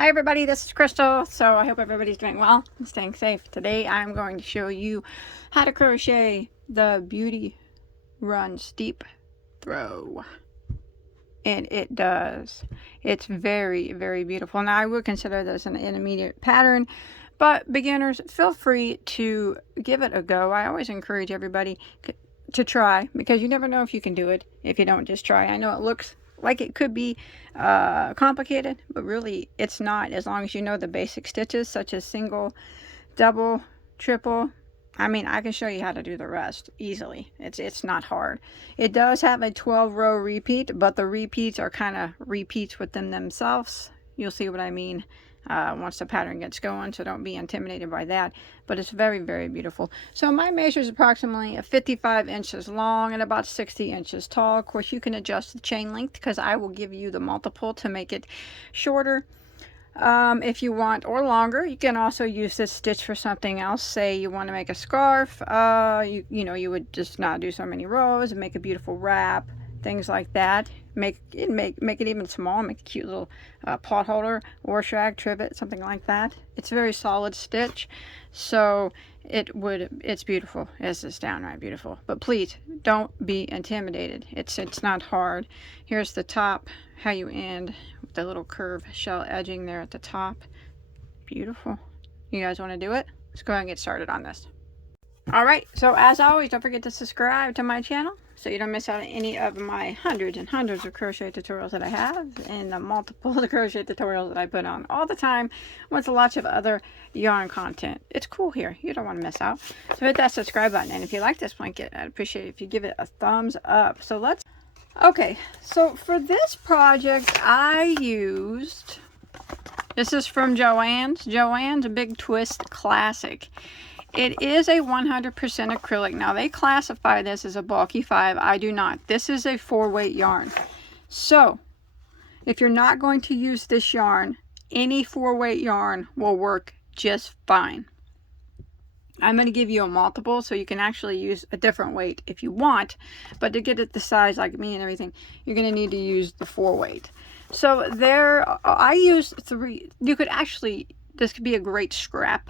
Hi everybody, this is Crystal. So I hope everybody's doing well and staying safe. Today I'm going to show you how to crochet the Beauty Run Steep Throw. And it does. It's very, very beautiful. Now I would consider this an intermediate pattern, but beginners, feel free to give it a go. I always encourage everybody to try, because you never know if you can do it if you don't just try. I know it looks like it could be complicated, but really it's not, as long as you know the basic stitches such as single, double, triple. I mean, I can show you how to do the rest easily. It's not hard. It does have a 12-row repeat, but the repeats are kind of repeats within themselves. You'll see what I mean once the pattern gets going, so don't be intimidated by that. But it's very, very beautiful. So my measure is approximately 55 inches long and about 60 inches tall. Of course, you can adjust the chain length, because I will give you the multiple to make it shorter if you want, or longer. You can also use this stitch for something else. Say you want to make a scarf, you would just not do so many rows and make a beautiful wrap, things like that. Make it even small, make a cute little pot holder, wash rag, trivet, something like that. It's a very solid stitch, so it's beautiful. It's just downright beautiful. But please don't be intimidated. It's not hard. Here's the top, how you end with the little curve shell edging there at the top. Beautiful. You guys want to do it? Let's go ahead and get started on this. Alright, so as always, don't forget to subscribe to my channel so you don't miss out on any of my hundreds and hundreds of crochet tutorials that I have, and the multiple crochet tutorials that I put on all the time with lots of other yarn content. It's cool here. You don't want to miss out. So hit that subscribe button, and if you like this blanket, I'd appreciate it if you give it a thumbs up. Okay, so for this project I used, this is from Joann's Big Twist Classic. It is a 100% acrylic. Now they classify this as a bulky 5. I do not. This is a 4-weight yarn. So if you're not going to use this yarn, any 4-weight yarn will work just fine. I'm going to give you a multiple, so you can actually use a different weight if you want, but to get it the size like me and everything, you're going to need to use the 4-weight. So I used 3. You could actually, this could be a great scrap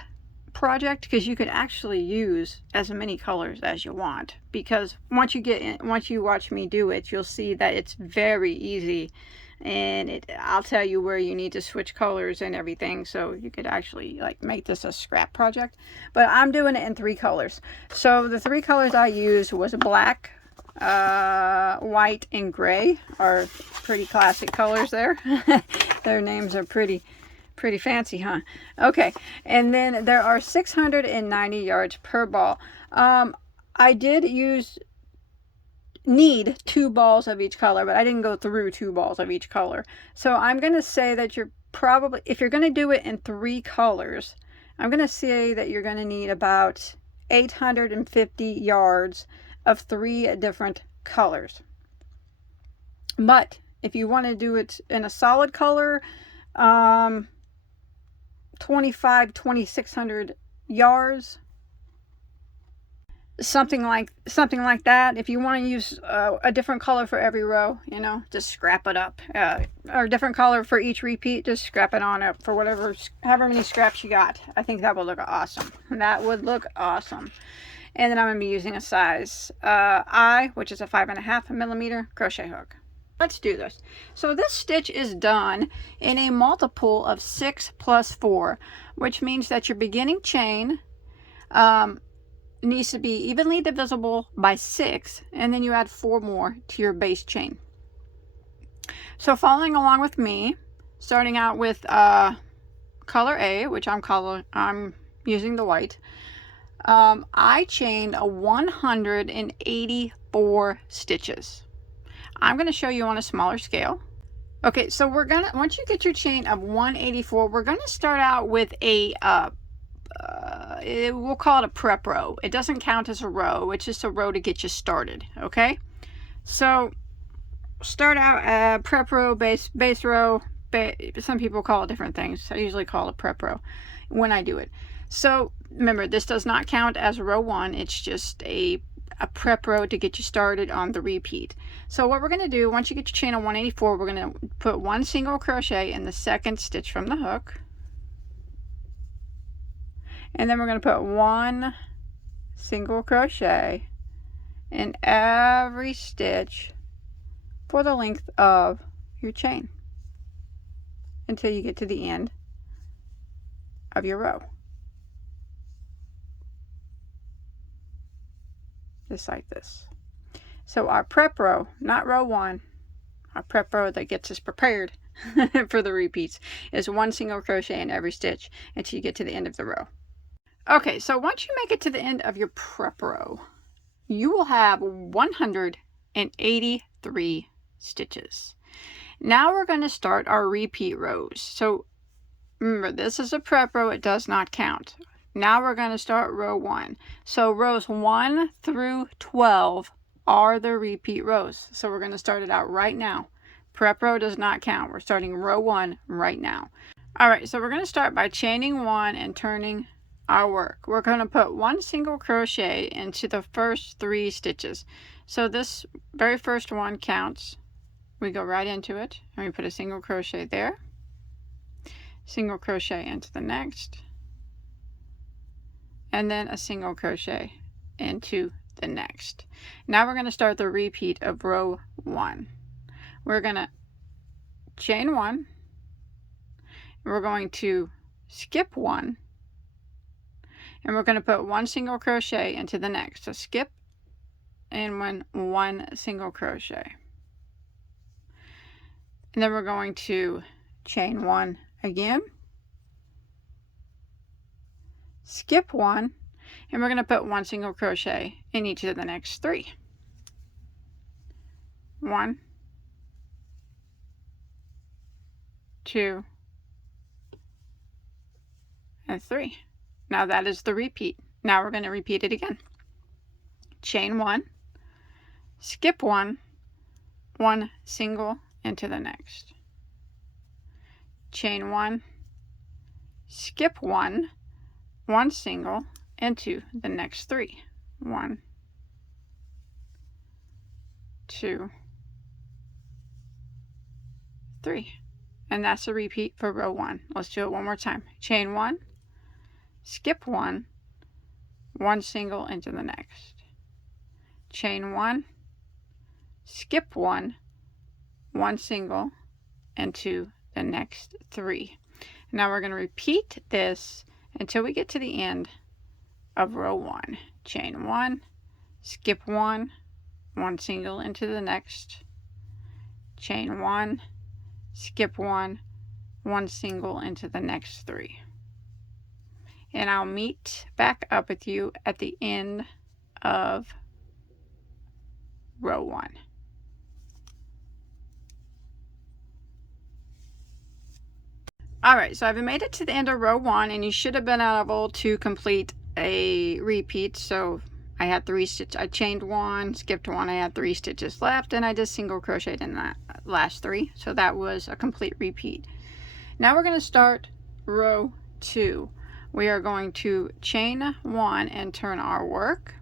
project, because you could actually use as many colors as you want, because once you watch me do it, you'll see that it's very easy, and I'll tell you where you need to switch colors and everything, so you could actually like make this a scrap project. But I'm doing it in 3 colors. So the 3 colors I used was black, white, and gray. Are pretty classic colors there. Their names are pretty fancy, huh? Okay, and then there are 690 yards per ball. I did need 2 balls of each color, but I didn't go through 2 balls of each color. So I'm going to say that you're probably, if you're going to do it in 3 colors, I'm going to say that you're going to need about 850 yards of 3 different colors. But if you want to do it in a solid color, 2600 yards, something like that. If you want to use a different color for every row, just scrap it up, or a different color for each repeat, just scrap it on up for however many scraps you got. I think that would look awesome. That would look awesome. And then I'm going to be using a size I, which is a 5.5 millimeter crochet hook. Let's do this. So this stitch is done in a multiple of 6 plus 4, which means that your beginning chain needs to be evenly divisible by 6, and then you add 4 more to your base chain. So following along with me, starting out with color A, which I'm using the white, I chained 184 stitches. I'm going to show you on a smaller scale. Okay, so once you get your chain of 184, we're going to start out with a, we'll call it a prep row. It doesn't count as a row, it's just a row to get you started, okay? So, start out prep row, base row, some people call it different things. I usually call it prep row when I do it. So, remember, this does not count as row 1, it's just a a prep row to get you started on the repeat. So what we're going to do, once you get your chain on 184, we're going to put 1 single crochet in the second stitch from the hook, and then we're going to put 1 single crochet in every stitch for the length of your chain until you get to the end of your row, just like this. So our prep row, not row 1, our prep row that gets us prepared for the repeats, is 1 single crochet in every stitch until you get to the end of the row. Okay, so once you make it to the end of your prep row, you will have 183 stitches. Now we're going to start our repeat rows. So remember, this is a prep row, it does not count. Now we're going to start row 1. So rows 1 through 12 are the repeat rows. So we're going to start it out right now. Prep row does not count. We're starting row 1 right now. Alright, so we're going to start by chaining 1 and turning our work. We're going to put 1 single crochet into the first 3 stitches. So this very first one counts. We go right into it and we put a single crochet there, single crochet into the next, and then a single crochet into the next. Now we're going to start the repeat of row 1. We're going to chain 1, we're going to skip 1, and we're going to put 1 single crochet into the next. So skip and 1 single crochet, and then we're going to chain 1 again, skip 1, and we're going to put 1 single crochet in each of the next 3. 1, 2, and 3. Now that is the repeat. Now we're going to repeat it again. Chain 1, skip 1, 1 single into the next. Chain 1, skip 1, 1 single into the next 3. 1, 2, 3. And that's a repeat for row 1. Let's do it one more time. Chain 1, skip 1, 1 single into the next. Chain 1, skip 1, 1 single into the next 3. Now we're going to repeat this until we get to the end of row 1. Chain 1, skip 1, 1 single into the next. Chain 1, skip 1, 1 single into the next 3. And I'll meet back up with you at the end of row 1. Alright, so I've made it to the end of row 1, and you should have been able to complete a repeat. So I had 3 stitches. I chained 1, skipped 1, I had 3 stitches left, and I just single crocheted in that last 3. So that was a complete repeat. Now we're going to start row 2. We are going to chain 1 and turn our work,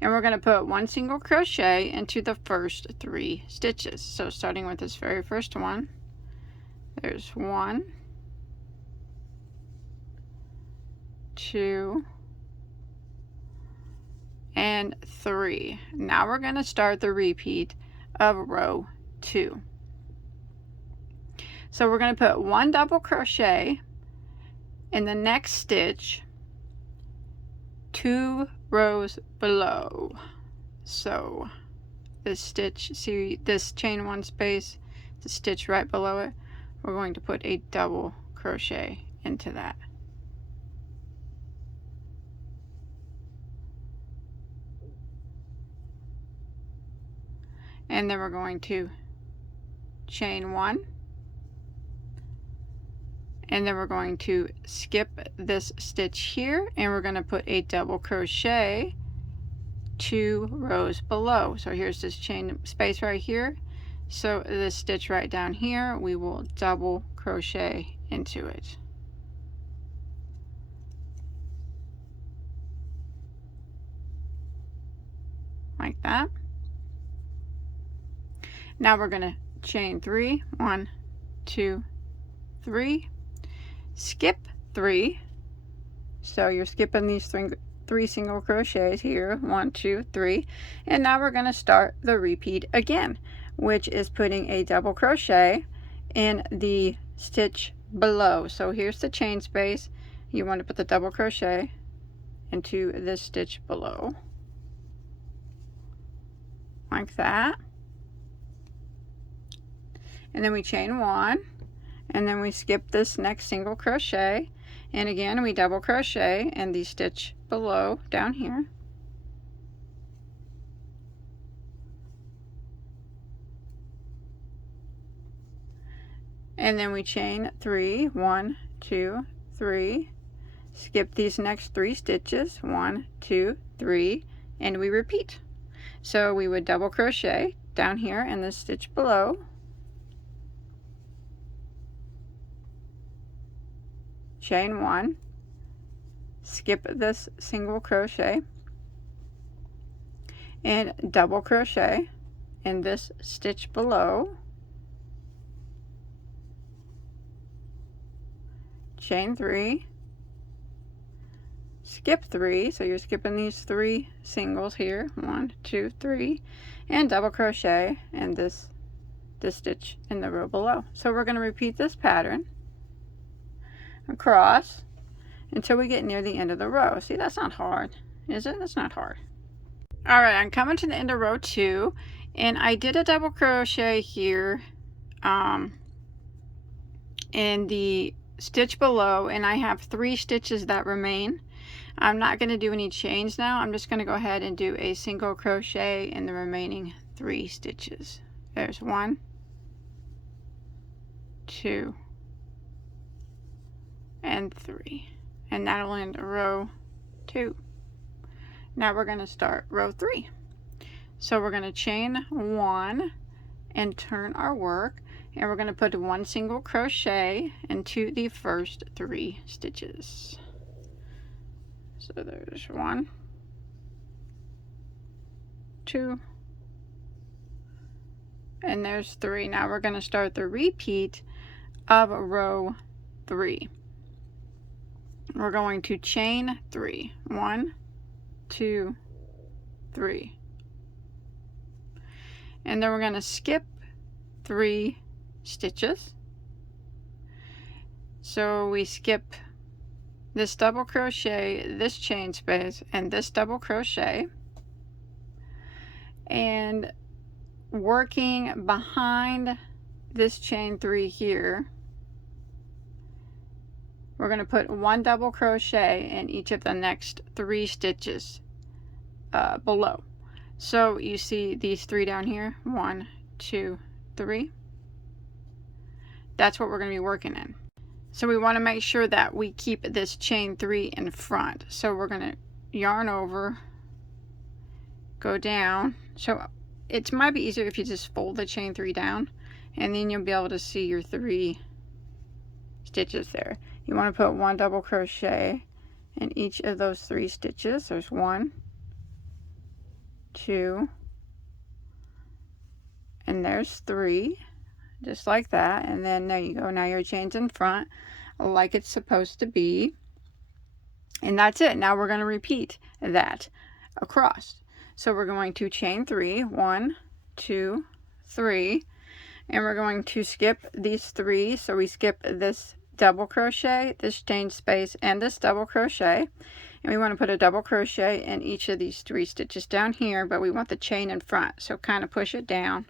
and we're going to put 1 single crochet into the first 3 stitches. So starting with this very first one, there's 1, 2, and 3. Now we're going to start the repeat of row 2. So we're going to put 1 double crochet in the next stitch 2 rows below. So this stitch, see this chain 1 space, the stitch right below it, we're going to put a double crochet into that. And then we're going to chain 1, and then we're going to skip this stitch here, and we're going to put a double crochet 2 rows below. So here's this chain space right here, so this stitch right down here, we will double crochet into it. like that. Now we're going to chain 3, 1, 2, 3, skip 3. So you're skipping these three single crochets here, 1, 2, 3, and now we're going to start the repeat again, which is putting a double crochet in the stitch below. So here's the chain space. You want to put the double crochet into this stitch below, like that, and then we chain 1, and then we skip this next single crochet, and again we double crochet in the stitch below down here, and then we chain 3, 1, 2, 3, skip these next 3 stitches, 1, 2, 3, and we repeat. So we would double crochet down here in the stitch below, chain 1, skip this single crochet, and double crochet in this stitch below, chain 3, skip 3, so you're skipping these 3 singles here, 1, 2, 3, and double crochet in this stitch in the row below. So we're going to repeat this pattern across until we get near the end of the row. See, that's not hard, is it? That's not hard. All right, I'm coming to the end of row 2, and I did a double crochet here in the stitch below, and I have 3 stitches that remain. I'm not going to do any chains now. I'm just going to go ahead and do a single crochet in the remaining 3 stitches. There's 1, 2, and 3, and that'll end row 2. Now we're going to start row 3. So we're going to chain 1 and turn our work, and we're going to put 1 single crochet into the first 3 stitches. So there's 1, 2, and there's 3. Now we're going to start the repeat of row 3. We're going to chain 3, 1, 2, 3, and then we're going to skip 3 stitches. So we skip this double crochet, this chain space, and this double crochet, and working behind this chain 3 here, we're going to put 1 double crochet in each of the next 3 stitches below. So you see these 3 down here, 1, 2, 3. That's what we're going to be working in. So we want to make sure that we keep this chain 3 in front. So we're going to yarn over, go down. So it might be easier if you just fold the chain 3 down, and then you'll be able to see your 3 stitches there. You want to put 1 double crochet in each of those 3 stitches. There's 1, 2, and there's 3, just like that. And then there you go. Now your chain's in front like it's supposed to be, and that's it. Now we're going to repeat that across. So we're going to chain 3, 1, 2, 3, and we're going to skip these 3. So we skip this double crochet, this chain space, and this double crochet, and we want to put a double crochet in each of these 3 stitches down here, but we want the chain in front, so kind of push it down.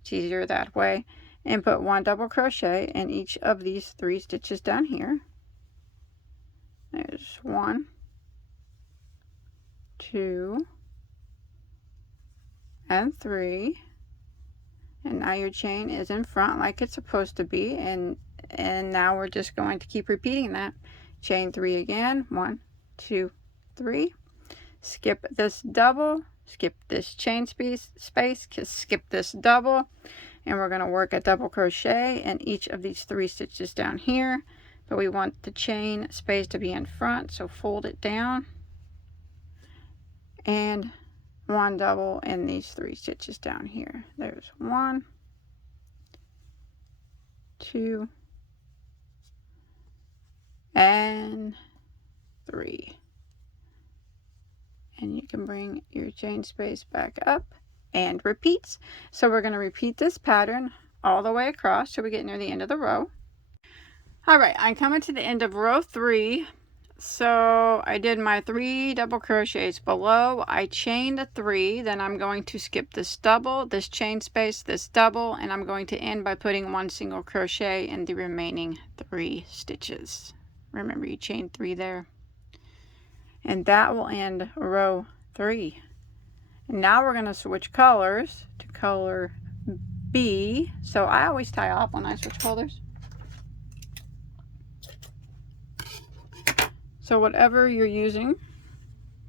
It's easier that way. And put 1 double crochet in each of these 3 stitches down here. There's 1, 2, and 3. And now your chain is in front like it's supposed to be, and now we're just going to keep repeating that. Chain 3 again, 1, 2, 3. Skip this double, skip this chain space, skip this double, and we're going to work a double crochet in each of these 3 stitches down here, but we want the chain space to be in front, so fold it down and 1 double in these 3 stitches down here. There's 1, 2, and 3. And you can bring your chain space back up and repeats. So we're going to repeat this pattern all the way across till we get near the end of the row. All right, I'm coming to the end of row 3. So I did my 3 double crochets below. I chained 3, then I'm going to skip this double, this chain space, this double, and I'm going to end by putting 1 single crochet in the remaining 3 stitches. Remember, you chained 3 there. And that will end row 3. And now we're going to switch colors to color B. So I always tie off when I switch colors. So whatever you're using,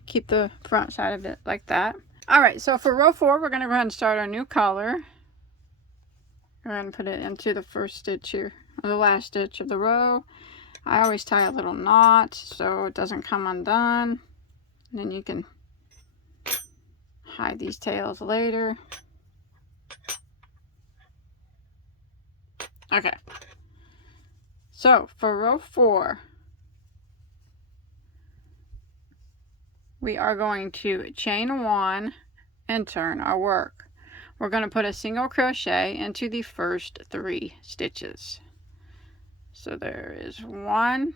keep the front side of it like that. All right, so for row 4, we're going to go ahead and start our new color. Go ahead and put it into the first stitch here, or the last stitch of the row. I always tie a little knot so it doesn't come undone. And then you can hide these tails later. Okay. So for row 4, we are going to chain 1 and turn our work. We're going to put a single crochet into the first 3 stitches. So there is 1,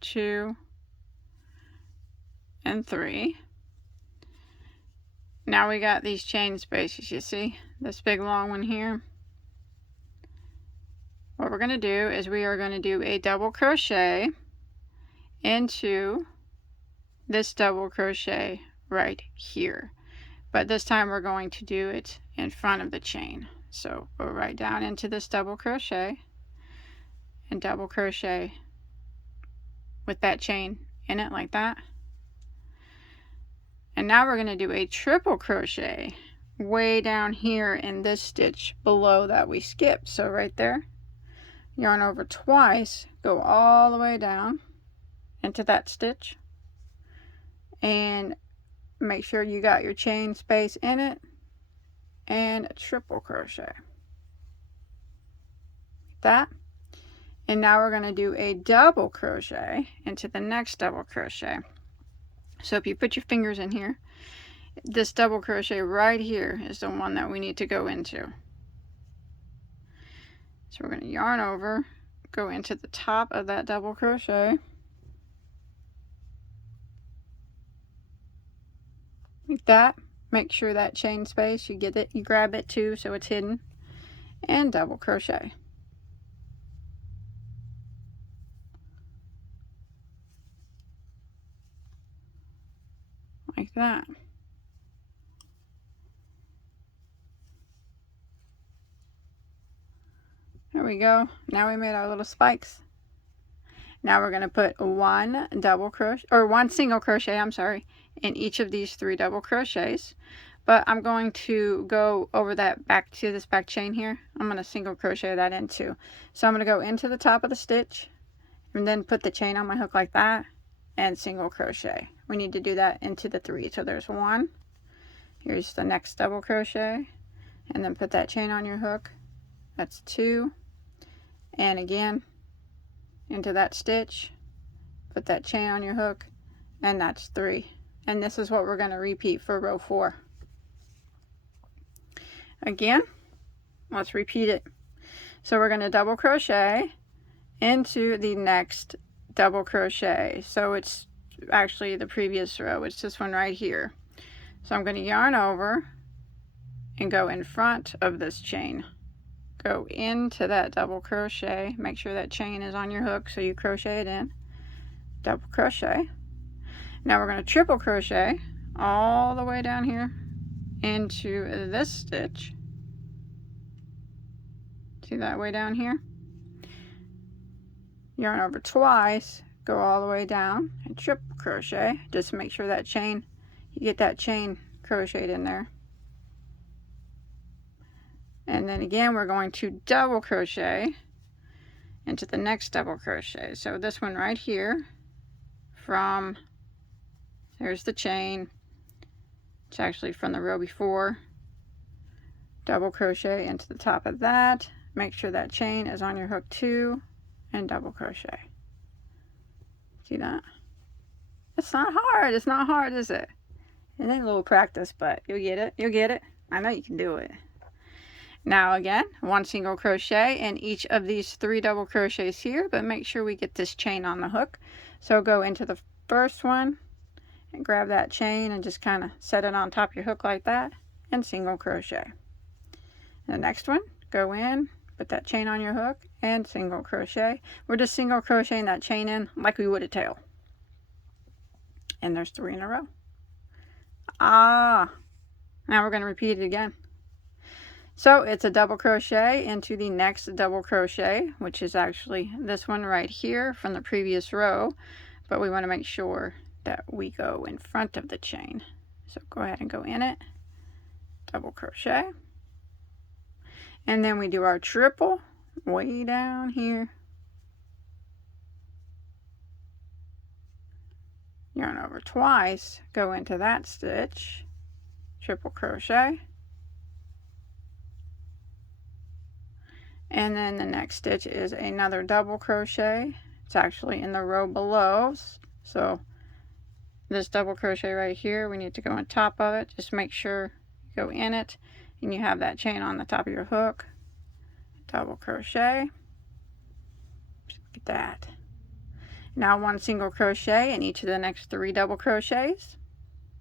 2, and 3. Now we got these chain spaces, you see? This big long one here. What we're going to do is we are going to do a double crochet into this double crochet right here. But this time we're going to do it in front of the chain. So go right down into this double crochet and double crochet with that chain in it like that. And now we're going to do a triple crochet way down here in this stitch below that we skipped. So right there, yarn over twice, go all the way down into that stitch, and make sure you got your chain space in it, and a triple crochet like that. And now we're going to do a double crochet into the next double crochet. So if you put your fingers in here, this double crochet right here is the one that we need to go into. So we're going to yarn over, go into the top of that double crochet, like that. Make sure that chain space, you get it, you grab it too so it's hidden, and double crochet. Like that. There we go. Now we made our little spikes. Now we're going to put 1 double crochet, or 1 single crochet, I'm sorry, in each of these 3 double crochets. But I'm going to go over that back to this back chain here. I'm going to single crochet that in too. So I'm going to go into the top of the stitch and then put the chain on my hook like that and single crochet. We need to do that into the 3. So there's 1. Here's the next double crochet, and then put that chain on your hook. That's 2. And again, into that stitch, put that chain on your hook, and that's 3. And this is what we're going to repeat for row 4. Again, let's repeat it. So we're going to double crochet into the next double crochet. So it's actually the previous row, it's this one right here. So I'm going to yarn over and go in front of this chain. Go into that double crochet, make sure that chain is on your hook so you crochet it in, double crochet. Now we're going to triple crochet all the way down here into this stitch. See that way down here? Yarn over twice, go all the way down and triple crochet. Just make sure that chain, you get that chain crocheted in there. And then again, we're going to double crochet into the next double crochet. So this one right here, from, here's the chain, it's actually from the row before, double crochet into the top of that, make sure that chain is on your hook too, and double crochet. See that? It's not hard. It's not hard, is it? It ain't a little practice, but you'll get it. You'll get it. I know you can do it. Now again, one single crochet in each of these 3 double crochets here, but make sure we get this chain on the hook. So go into the first one and grab that chain and just kind of set it on top of your hook like that, and single crochet. And the next one, go in, put that chain on your hook, and single crochet. We're just single crocheting that chain in like we would a tail. And there's 3 in a row. Now we're going to repeat it again. So it's a double crochet into the next double crochet, which is actually this one right here from the previous row, but we want to make sure that we go in front of the chain. So go ahead and go in it, double crochet, and then we do our triple way down here, yarn over twice, go into that stitch, triple crochet, and then the next stitch is another double crochet. It's actually in the row below, so this double crochet right here, we need to go on top of it. Just make sure you go in it and you have that chain on the top of your hook, double crochet, just look at that. Now one single crochet in each of the next 3 double crochets.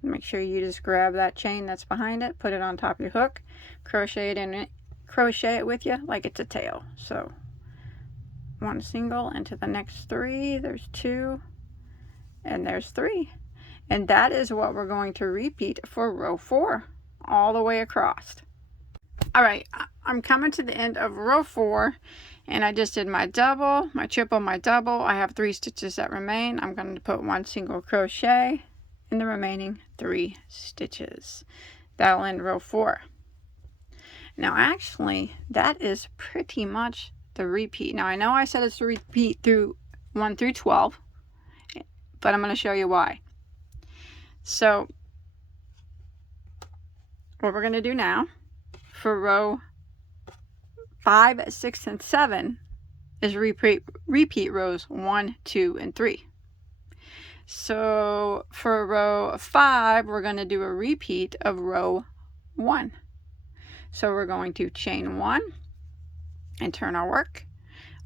Make sure you just grab that chain that's behind it, put it on top of your hook, crochet it in it, crochet it with you like it's a tail. So one single into the next 3, there's 2, and there's 3. And that is what we're going to repeat for row 4 all the way across. All right, I'm coming to the end of row 4, and I just did my double, my triple, my double. I have 3 stitches that remain. I'm going to put one single crochet in the remaining 3 stitches. That'll end row 4. Now actually, that is pretty much the repeat. Now I know I said it's a repeat through 1 through 12, but I'm going to show you why. So what we're going to do now for row 5, 6, and 7 is repeat rows 1, 2, and 3. So for row 5, we're going to do a repeat of row 1. So we're going to chain 1 and turn our work,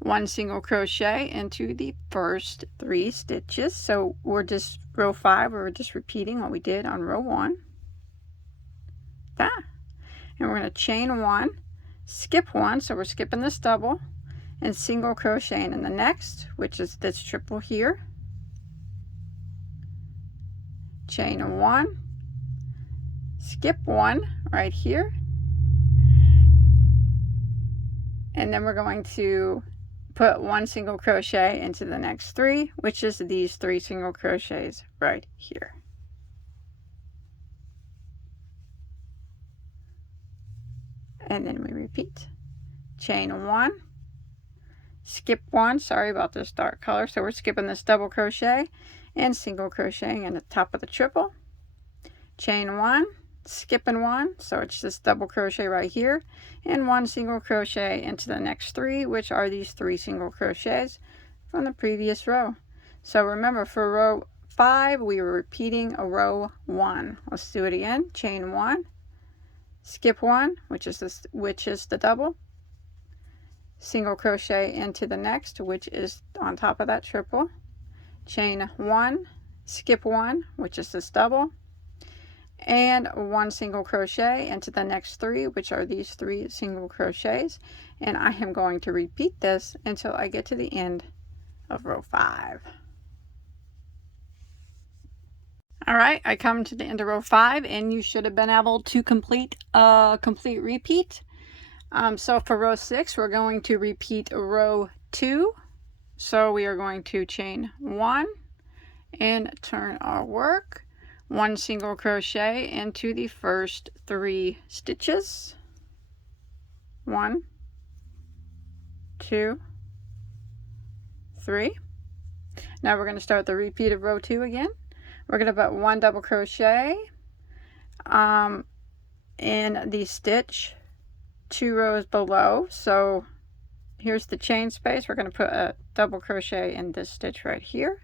one single crochet into the first 3 stitches. So we're just row 5, we're just repeating what we did on row 1. That. And we're going to chain 1, skip 1, so we're skipping this double, and single crocheting in the next, which is this triple here. Chain 1, skip 1 right here, and then we're going to put one single crochet into the next 3, which is these 3 single crochets right here. And then we repeat. Chain 1, skip 1, sorry about this dark color, so we're skipping this double crochet and single crocheting in the top of the triple. Chain 1, skipping 1, so it's this double crochet right here, and one single crochet into the next 3, which are these 3 single crochets from the previous row. So remember, for row 5 we were repeating a row 1. Let's do it again. Chain 1, skip 1, which is the double, single crochet into the next, which is on top of that triple, chain 1, skip 1, which is this double, and one single crochet into the next 3, which are these 3 single crochets. And I am going to repeat this until I get to the end of row 5. All right, I come to the end of row 5, and you should have been able to complete a complete repeat. So for row 6, we're going to repeat row 2. So we are going to chain 1 and turn our work, one single crochet into the first 3 stitches. 1, 2, 3. Now we're going to start the repeat of row 2 again. We're going to put 1 double crochet in the stitch 2 rows below. So here's the chain space. We're going to put a double crochet in this stitch right here,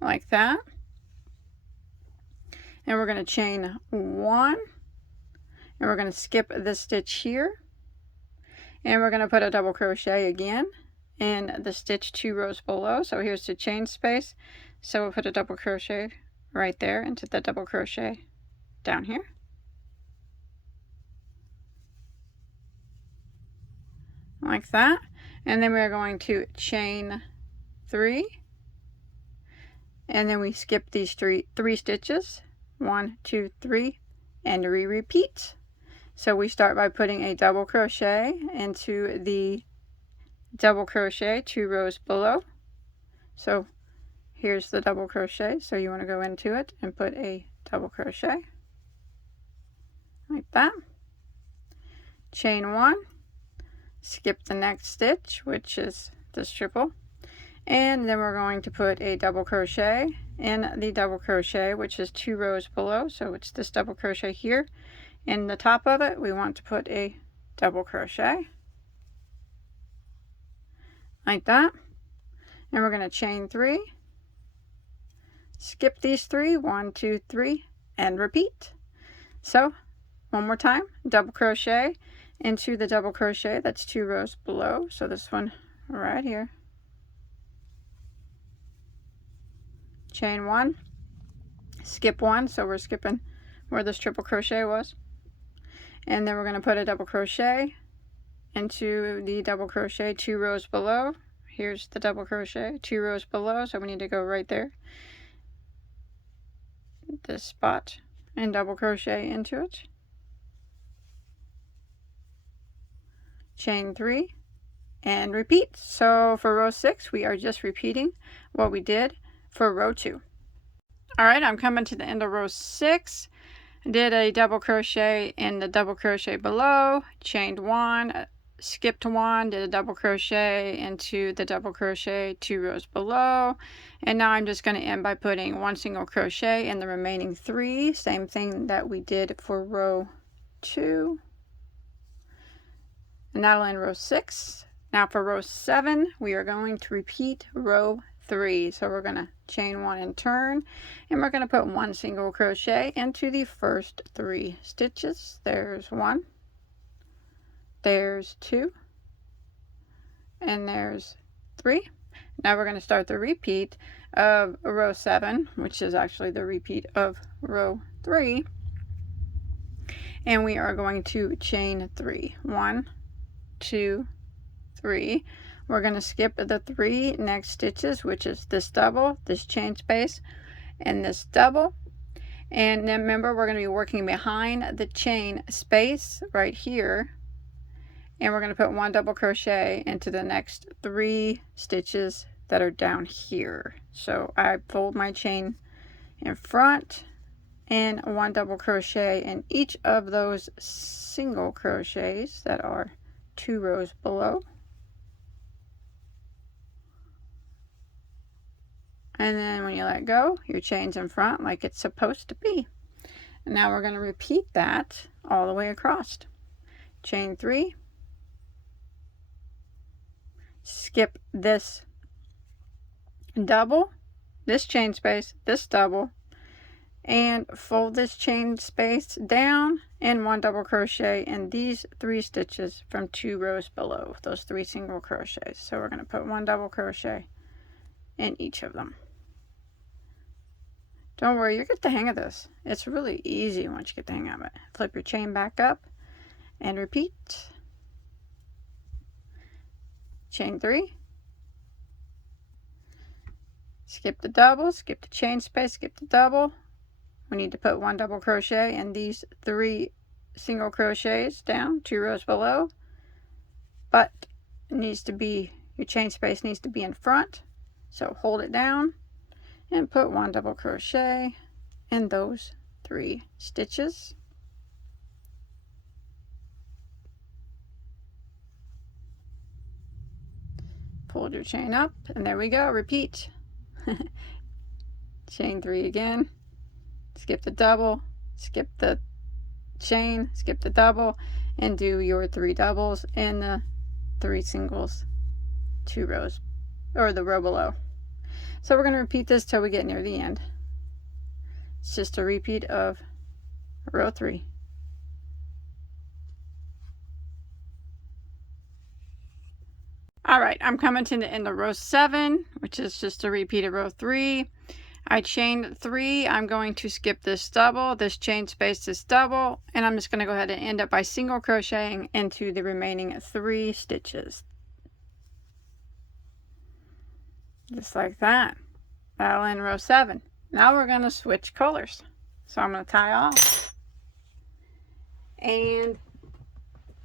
like that. And we're going to chain 1, and we're going to skip this stitch here, and we're going to put a double crochet again in the stitch 2 rows below. So here's the chain space, so we'll put a double crochet right there into the double crochet down here, like that. And then we're going to chain 3, and then we skip these three stitches, 1, 2, 3, and we repeat. So we start by putting a double crochet into the double crochet 2 rows below. So here's the double crochet, so you want to go into it and put a double crochet like that. Chain 1, skip the next stitch, which is this triple, and then we're going to put a double crochet in the double crochet, which is 2 rows below. So it's this double crochet here. In the top of it, we want to put a double crochet like that, and we're going to chain 3, skip these 3, 1, 2, 3, and repeat. So one more time, double crochet into the double crochet that's 2 rows below. So this one right here, chain 1, skip 1, so we're skipping where this triple crochet was, and then we're going to put a double crochet into the double crochet 2 rows below. Here's the double crochet 2 rows below, so we need to go right there, this spot, and double crochet into it, chain 3, and repeat. So for row 6, we are just repeating what we did for row 2. All right, I'm coming to the end of row 6. Did a double crochet in the double crochet below, chained 1, skipped 1, did a double crochet into the double crochet 2 rows below, and now I'm just going to end by putting 1 single crochet in the remaining 3. Same thing that we did for row 2, and that'll end row 6. Now for row 7, we are going to repeat row 3. So we're going to chain 1 and turn, and we're going to put 1 single crochet into the first 3 stitches. There's 1, there's 2, and there's 3. Now we're going to start the repeat of row 7, which is actually the repeat of row 3, and we are going to chain 3, 1, 2, 3. We're going to skip the 3 next stitches, which is this double, this chain space, and this double. And then remember, we're going to be working behind the chain space right here, and we're going to put 1 double crochet into the next 3 stitches that are down here. So I fold my chain in front, and 1 double crochet in each of those single crochets that are 2 rows below. And then when you let go, your chain's in front like it's supposed to be. And now we're going to repeat that all the way across. Chain 3, skip this double, this chain space, this double, and fold this chain space down, and 1 double crochet in these 3 stitches from 2 rows below, those 3 single crochets. So we're going to put 1 double crochet in each of them. Don't worry, you get the hang of this. It's really easy once you get the hang of it. Flip your chain back up and repeat. Chain 3, skip the double, skip the chain space, skip the double. We need to put 1 double crochet in these 3 single crochets down 2 rows below, but it needs to be, your chain space needs to be in front, so hold it down and put 1 double crochet in those 3 stitches. pulled your chain up, and there we go. Repeat. Chain 3 again, skip the double, skip the chain, skip the double, and do your 3 doubles and the 3 singles 2 rows, or the row below. So we're going to repeat this till we get near the end. It's just a repeat of row 3. Alright, I'm coming to the end of row 7, which is just a repeat of row 3. I chained 3. I'm going to skip this double, this chain space, this double, and I'm just going to go ahead and end up by single crocheting into the remaining 3 stitches. Just like that. That'll end row 7. Now we're going to switch colors. So I'm going to tie off and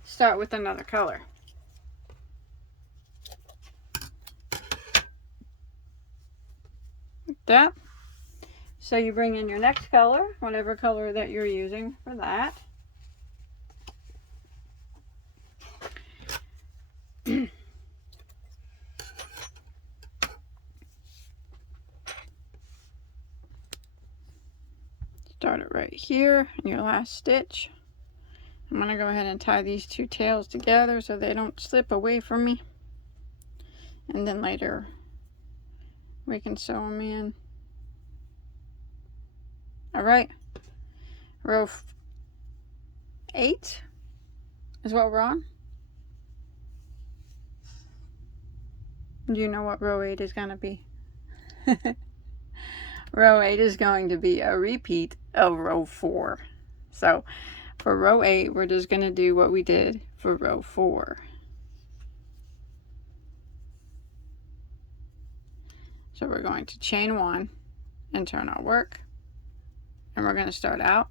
start with another color. Like that. So you bring in your next color, whatever color that you're using for that. Start it right here in your last stitch. I'm going to go ahead and tie these 2 tails together so they don't slip away from me. And then later we can sew them in. Alright, row 8 is what we're on. Do you know what row 8 is going to be? Row 8 is going to be a repeat of row 4. So for row 8, we're just going to do what we did for row 4. So we're going to chain 1 and turn our work. And we're going to start out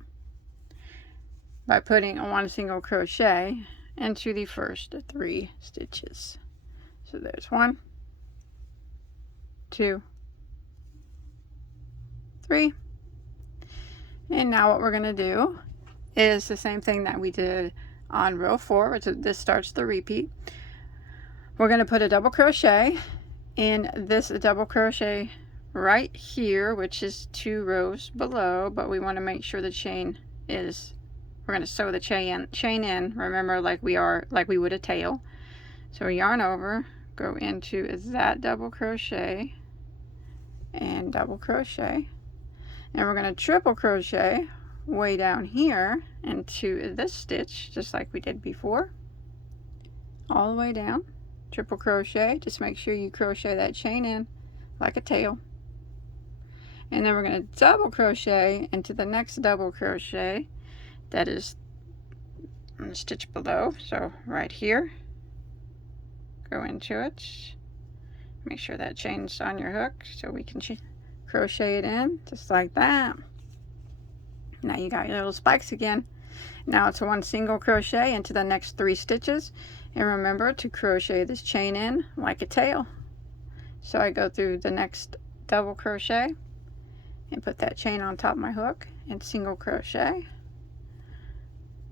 by putting 1 single crochet into the first 3 stitches. So there's 1, 2, 3. And now what we're going to do is the same thing that we did on row 4, which is, this starts the repeat. We're going to put a double crochet in this double crochet right here, which is 2 rows below, but we want to make sure the chain is, we're going to sew the chain in, remember, like we would a tail. So yarn over, go into that double crochet and double crochet, and we're going to triple crochet way down here into this stitch, just like we did before, all the way down. Triple crochet, just make sure you crochet that chain in like a tail. And then we're going to double crochet into the next double crochet that is on the stitch below. So right here, go into it, make sure that chain's on your hook so we can crochet it in just like that. Now you got your little spikes again. Now it's 1 single crochet into the next 3 stitches, and remember to crochet this chain in like a tail. So I go through the next double crochet and put that chain on top of my hook and single crochet,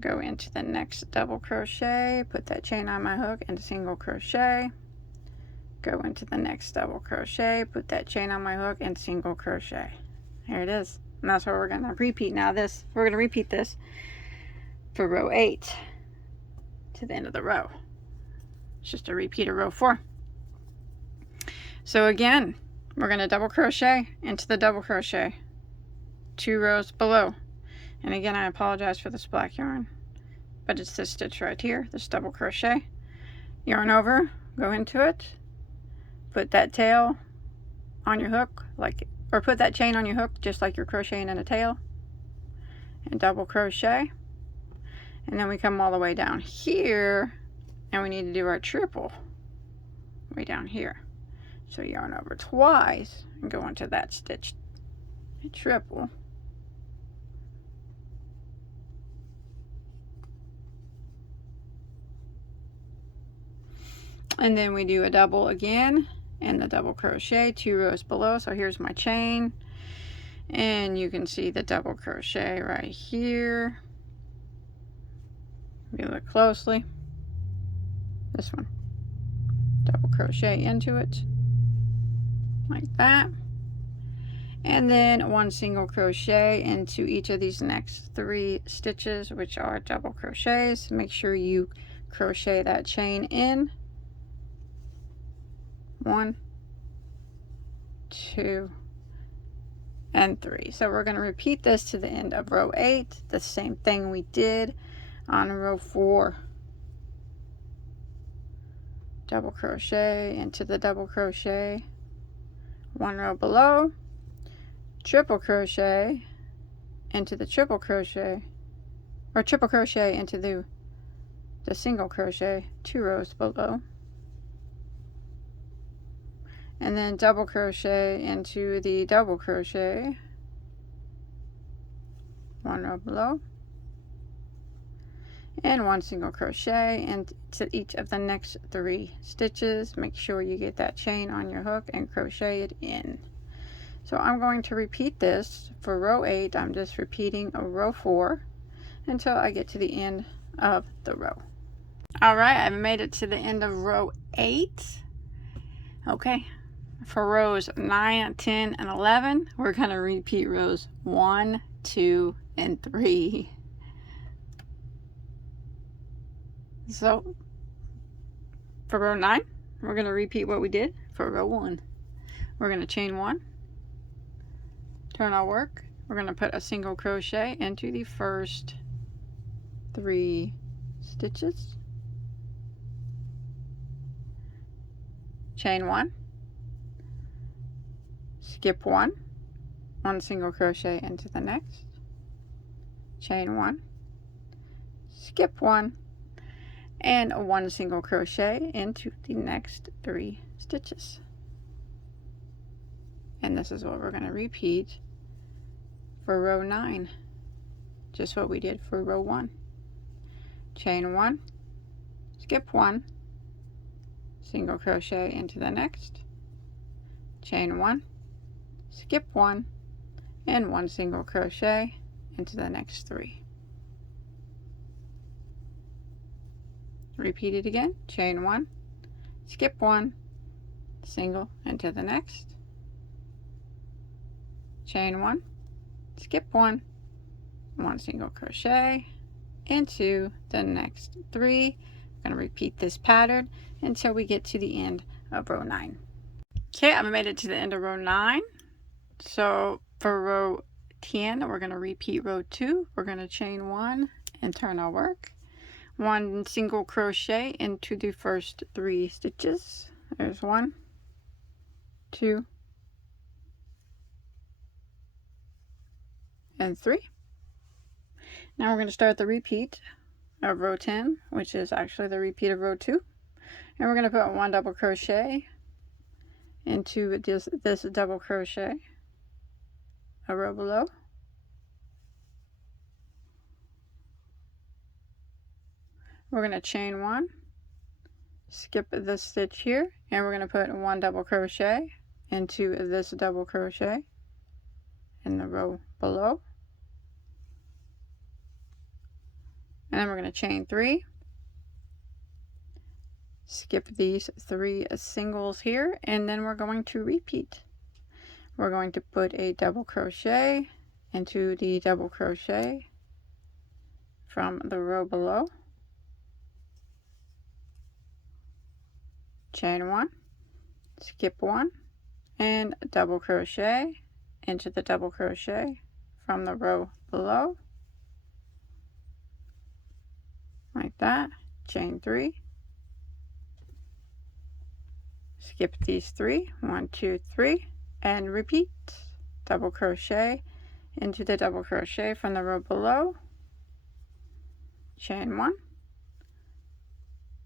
go into the next double crochet, put that chain on my hook and single crochet, go into the next double crochet, put that chain on my hook and single crochet. Here it is. And that's what we're going to repeat. Now we're going to repeat this for row 8 to the end of the row. It's just a repeat of row 4. So again, we're going to double crochet into the double crochet 2 rows below. And again, I apologize for this black yarn, but it's this stitch right here, this double crochet. Yarn over, go into it, put that tail on your hook, or put that chain on your hook just like you're crocheting in a tail, and double crochet. And then we come all the way down here, and we need to do our triple way down here. So yarn over twice and go into that stitch, a triple, and then we do a double again and the double crochet 2 rows below. So here's my chain, and you can see the double crochet right here. If you look closely, this one, double crochet into it like that, and then 1 single crochet into each of these next 3 stitches, which are double crochets. Make sure you crochet that chain in. 1, 2, and 3. So we're going to repeat this to the end of row 8, the same thing we did on row 4. Double crochet into the double crochet, 1 row below, triple crochet into the triple crochet, or triple crochet into the single crochet 2 rows below, and then double crochet into the double crochet, 1 row below, and 1 single crochet into each of the next 3 stitches. Make sure you get that chain on your hook and crochet it in. So I'm going to repeat this for row 8. I'm just repeating a row 4 until I get to the end of the row. Alright, I've made it to the end of row 8. Okay, for rows 9, 10, and 11, we're going to repeat rows 1, 2, and 3. So for row 9, we're going to repeat what we did for row 1. We're going to chain 1, turn our work. We're going to put a single crochet into the first 3 stitches, chain 1, skip 1, 1 single crochet into the next, chain 1, skip 1, and 1 single crochet into the next 3 stitches. And this is what we're going to repeat for row 9, just what we did for row 1. Chain 1, skip 1, single crochet into the next, chain 1, skip 1, and 1 single crochet into the next 3. Repeat it again. Chain 1, skip 1, single into the next, chain 1, skip 1, 1 single crochet into the next 3. I'm going to repeat this pattern until we get to the end of row 9. Okay, I've made it to the end of row 9. So for row 10, we're going to repeat row 2. We're going to chain 1 and turn our work. 1 single crochet into the first 3 stitches. There's 1, 2, and 3. Now we're going to start the repeat of row 10, which is actually the repeat of row 2. And we're going to put 1 double crochet into this double crochet a row below. We're going to chain 1, skip this stitch here, and we're going to put 1 double crochet into this double crochet in the row below. And then we're going to chain 3, skip these 3 singles here, and then we're going to repeat. We're going to put a double crochet into the double crochet from the row below, chain 1, skip 1, and double crochet into the double crochet from the row below, like that, chain 3, skip these 3, 1, 2, 3, and repeat. Double crochet into the double crochet from the row below, chain 1,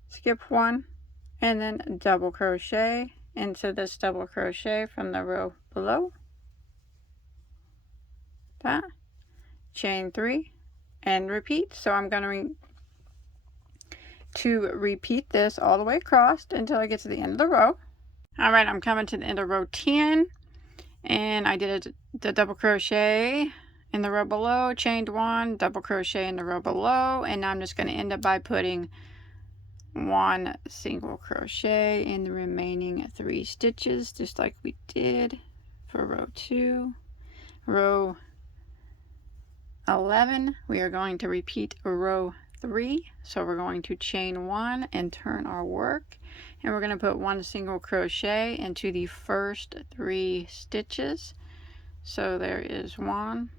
skip 1, and then double crochet into this double crochet from the row below, that, chain 3, and repeat. So I'm going to repeat this all the way across until I get to the end of the row. Alright, I'm coming to the end of row 10, and I did the double crochet in the row below, chained 1, double crochet in the row below, and now I'm just going to end up by putting 1 single crochet in the remaining 3 stitches, just like we did for row 2. Row 11, we are going to repeat row 3, so we're going to chain 1 and turn our work, and we're going to put 1 single crochet into the first 3 stitches. So there is 1,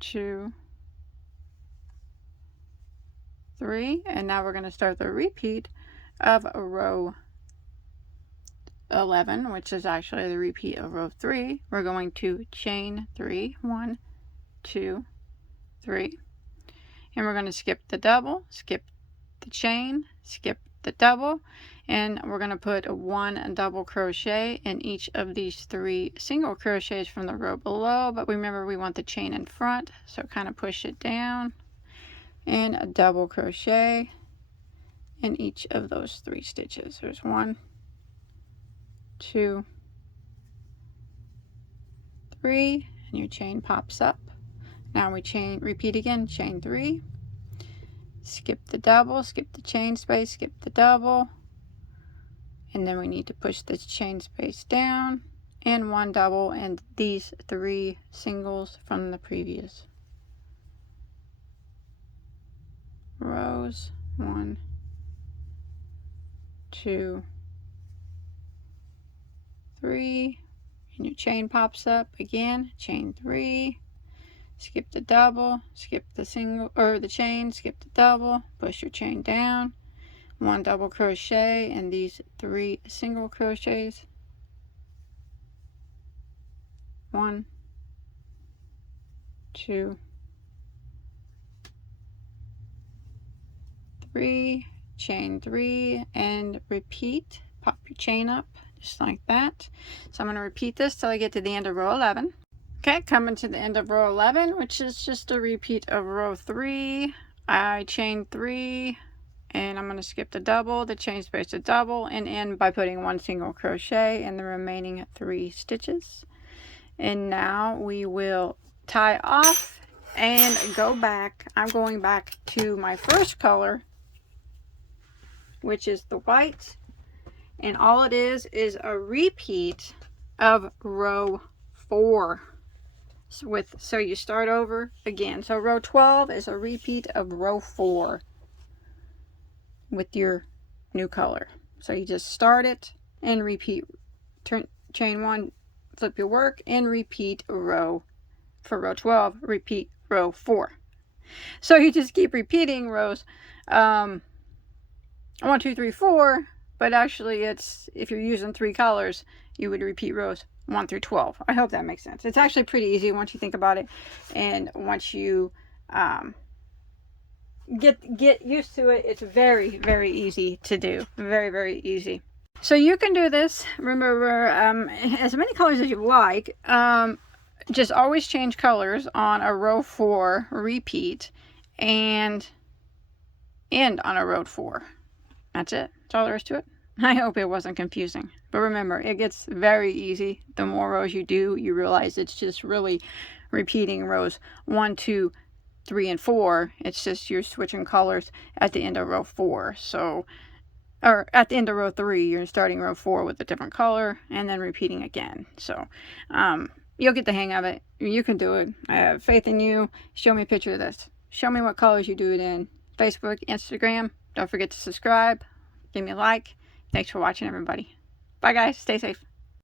2, 3, and now we're going to start the repeat of row 11, which is actually the repeat of row 3. We're going to chain 3, 1, 2, 3, and we're going to skip the double, skip the chain, skip the double, and we're going to put 1 double crochet in each of these 3 single crochets from the row below. But remember, we want the chain in front, so kind of push it down, and a double crochet in each of those 3 stitches. There's 1, 2, 3, and your chain pops up. Now we repeat again, chain 3, skip the double, skip the chain space, skip the double, and then we need to push the chain space down, and 1 double and these 3 singles from the previous rows. 1, 2, 3, and your chain pops up again, chain 3, skip the double, skip the single or the chain, skip the double, push your chain down, 1 double crochet and these 3 single crochets. 1, 2, 3, chain 3, and repeat. Pop your chain up just like that. So I'm going to repeat this till I get to the end of row 11. Okay, coming to the end of row 11, which is just a repeat of row 3. I chain 3, and I'm going to skip the double, the chain space, the double, and end by putting 1 single crochet in the remaining 3 stitches. And now we will tie off and go back. I'm going back to my first color, which is the white, and all it is a repeat of row 4. So you start over again. So row 12 is a repeat of row 4 with your new color. So you just start it and repeat, chain 1, flip your work, and repeat row, for row 12, repeat row 4. So you just keep repeating rows 1, 2, 3, 4, but actually it's, if you're using 3 colors, you would repeat rows 1 through 12. I hope that makes sense. It's actually pretty easy once you think about it, and once you get used to it, it's very, very easy to do. Very, very easy. So you can do this, remember, as many colors as you like. Just always change colors on a row 4 repeat and end on a row 4. That's it. That's all there is to it. I hope it wasn't confusing. But remember, it gets very easy. The more rows you do, you realize it's just really repeating rows 1, 2, 3, and 4. It's just you're switching colors at the end of row 4. So, or at the end of row 3, you're starting row 4 with a different color and then repeating again. So, you'll get the hang of it. You can do it. I have faith in you. Show me a picture of this. Show me what colors you do it in. Facebook, Instagram. Don't forget to subscribe. Give me a like. Thanks for watching, everybody. Bye, guys. Stay safe.